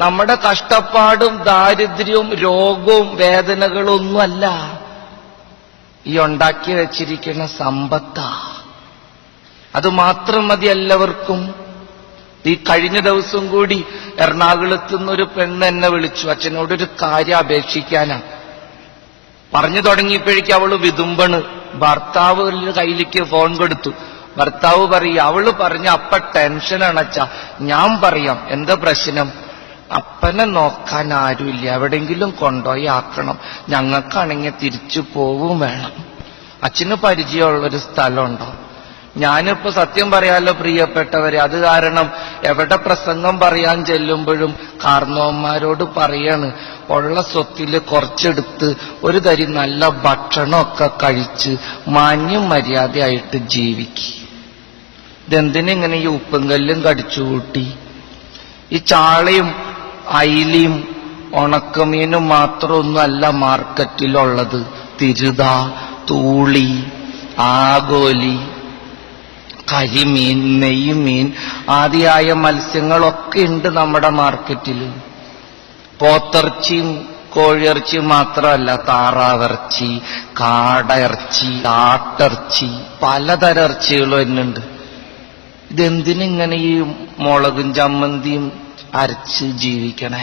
നമ്മുടെ കഷ്ടപ്പാടും ദാരിദ്ര്യവും രോഗവും വേദനകളും ഒന്നുമല്ല, ഈ ഉണ്ടാക്കി വെച്ചിരിക്കുന്ന സമ്പത്താ. അത് മാത്രം മതി എല്ലാവർക്കും. ഈ കഴിഞ്ഞ ദിവസം കൂടി എറണാകുളത്ത് നിന്നൊരു പെണ്ണ് എന്നെ വിളിച്ചു, അച്ഛനോടൊരു കാര്യം അപേക്ഷിക്കാനാ. പറഞ്ഞു തുടങ്ങിയപ്പോഴേക്കും അവള് വിതുമ്പണ്. ഭർത്താവ് കയ്യിലേക്ക് ഫോൺ കൊടുത്തു. ഭർത്താവ് പറയും, അവള് പറഞ്ഞ അപ്പ ടെൻഷനാണ് അച്ഛാ. ഞാൻ പറയാം എന്താ പ്രശ്നം? അപ്പനെ നോക്കാൻ ആരുമില്ല, എവിടെങ്കിലും കൊണ്ടുപോയി ആക്കണം, ഞങ്ങൾക്കാണെങ്കിൽ തിരിച്ചു പോവും വേണം. അച്ഛന് പരിചയമുള്ളൊരു സ്ഥലമുണ്ടോ? ഞാനിപ്പോ സത്യം പറയാലോ പ്രിയപ്പെട്ടവരെ, അത് കാരണം എവിടെ പ്രസംഗം പറയാൻ ചെല്ലുമ്പോഴും കാർന്നവന്മാരോട് പറയാണ്, ഉള്ള സ്വത്തില് കുറച്ചെടുത്ത് ഒരു തരി നല്ല ഭക്ഷണമൊക്കെ കഴിച്ച് മാന്യം മര്യാദയായിട്ട് ജീവിക്കും. ഇതെന്തിനിങ്ങനെ ഈ ഉപ്പും കല്ലും കടിച്ചുകൂട്ടി? ഈ ചാളയും അയിലയും ഉണക്കമീനും മാത്രമൊന്നുമല്ല മാർക്കറ്റിലുള്ളത്. തിരുത, തൂളി, ആഗോലി, കരിമീൻ, നെയ്മീൻ ആദിയായ മത്സ്യങ്ങളൊക്കെ ഉണ്ട് നമ്മുടെ മാർക്കറ്റിൽ. പോത്തിറച്ചിയും കോഴിയിറച്ചിയും മാത്രമല്ല, താറാവിറച്ചി, കാടയിറച്ചി, ആട്ടിറച്ചി, പലതരം ഇറച്ചികളും എന്നുണ്ട്. ഇതെന്തിനിങ്ങനെ ഈ മുളകും ചമ്മന്തിയും അരച്ച് ജീവിക്കണേ?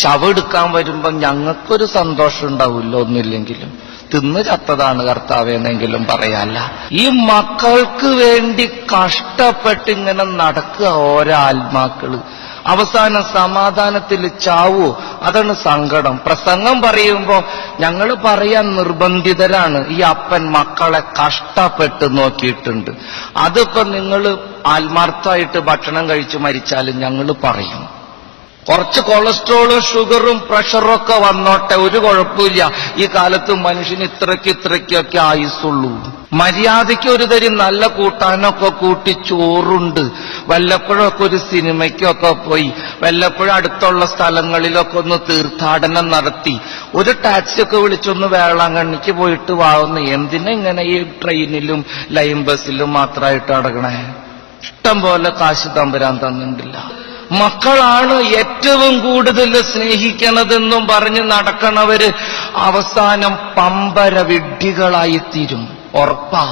ശവം എടുക്കാൻ വരുമ്പോ ഞങ്ങൾക്കൊരു സന്തോഷം ഉണ്ടാവില്ല, ഒന്നുമില്ലെങ്കിലും തിന്ന് ചത്തതാണ് കർത്താവെന്നെങ്കിലും പറയാല്ല. ഈ മക്കൾക്ക് വേണ്ടി കഷ്ടപ്പെട്ടിങ്ങനെ നടക്കുക ഓരോ ആത്മാക്കള്. അവസാനം സമാധാനത്തിൽ ചാവോ? അതാണ് സങ്കടം. പ്രസംഗം പറയുമ്പോ ഞങ്ങൾ പറയാൻ നിർബന്ധിതരാണ്. ഈ അപ്പൻ മക്കളെ കഷ്ടപ്പെട്ട് നോക്കിയിട്ടുണ്ട്. അതിപ്പോ നിങ്ങൾ ആത്മാർത്ഥമായിട്ട് ഭക്ഷണം കഴിച്ചു മരിച്ചാലും ഞങ്ങൾ പറയും. കുറച്ച് കൊളസ്ട്രോളും ഷുഗറും പ്രഷറും ഒക്കെ വന്നോട്ടെ, ഒരു കുഴപ്പമില്ല. ഈ കാലത്ത് മനുഷ്യന് ഇത്രയ്ക്കൊക്കെ ആയുസുള്ളൂ. മര്യാദയ്ക്ക് ഒരു തരി നല്ല കൂട്ടാനൊക്കെ കൂട്ടി ചോറുണ്ട്, വല്ലപ്പോഴൊക്കെ ഒരു സിനിമയ്ക്കൊക്കെ പോയി, വല്ലപ്പോഴും അടുത്തുള്ള സ്ഥലങ്ങളിലൊക്കെ ഒന്ന് തീർത്ഥാടനം നടത്തി, ഒരു ടാക്സിയൊക്കെ വിളിച്ചൊന്ന് വേളാങ്കണ്ണിക്ക് പോയിട്ട് വാങ്ങുന്നു. എന്തിനാ ഇങ്ങനെ ഈ ട്രെയിനിലും ലൈൻ ബസ്സിലും മാത്രമായിട്ട് നടക്കണേ? ഇഷ്ടം പോലെ കാശ് തമ്പുരാൻ തന്നിട്ടില്ല. മക്കളാണ് ഏറ്റവും കൂടുതൽ സ്നേഹിക്കണതെന്നും പറഞ്ഞ് നടക്കണവര് അവസാനം പമ്പര വിഡ്ഢികളായിത്തീരും, ഉറപ്പാ.